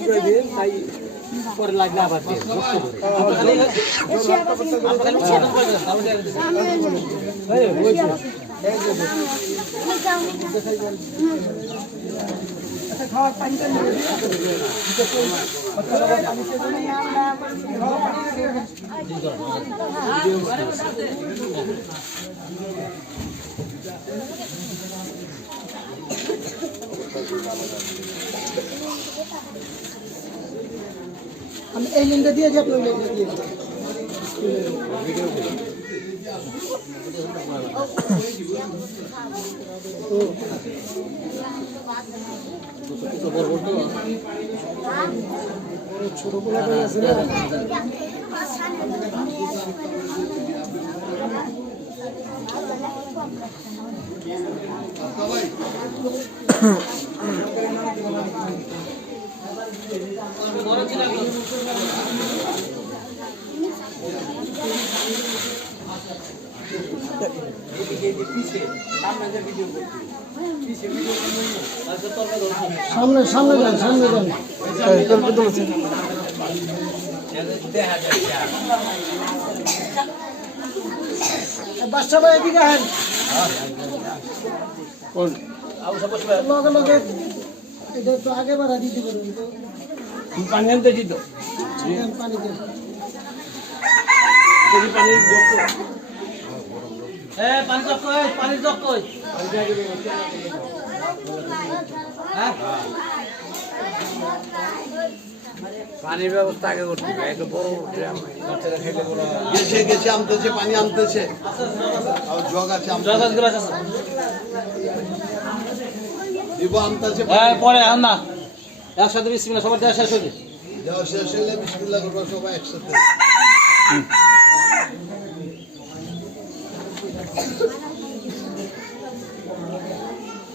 করে দিন তাই পরে লাগলে আবার দিন খাওয়ার পানিটা আমি এই লিঙ্কটা দিয়ে যাবো লিঙ্কটা দিয়ে ছোট পোলা আছে না সামনে সামনে যান সামনে যান বাচ্চা ভাই এদিকে আহেন লগে লগে এটা একটু আগে বাড়া দিতে পারবেন তো পানি আনতে দিত পানি দেন পানি পানি জগ কই পানি জগ কই হ্যাঁ পানির ব্যবস্থা আগে করতে হবে একটু বড় গেছে গেছে আমতেছে পানি আমতেছে আর জগ আছে দিব আমতেছে পরে আন না একসাথে বিসমিল্লাহ সবার দেওয়া শেষ হবে যাও শেষ হলে বিসমিল্লাহ করবা সবাই একসাথে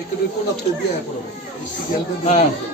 একটু কোন আপনি দিয়ে পড়বে এই সিরিয়ালটা দিয়ে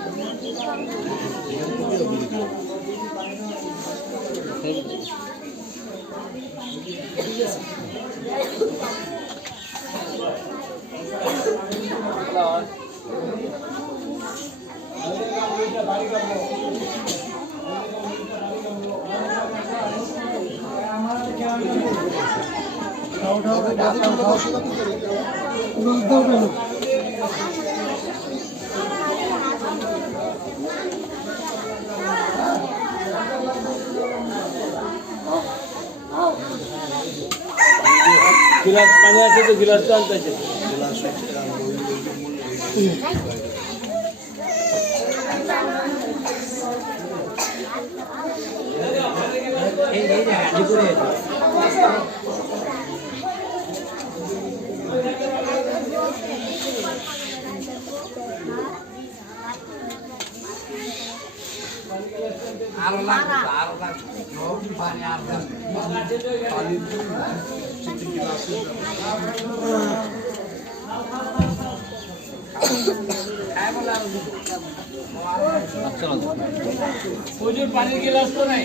गिलास पानी আছে তো गिलासটা আনতে আছে এই এই হাঁড়ি করে আর লাগবে পানি আর পানি চিঠি গিলাসে পানির গিলাস তো নাই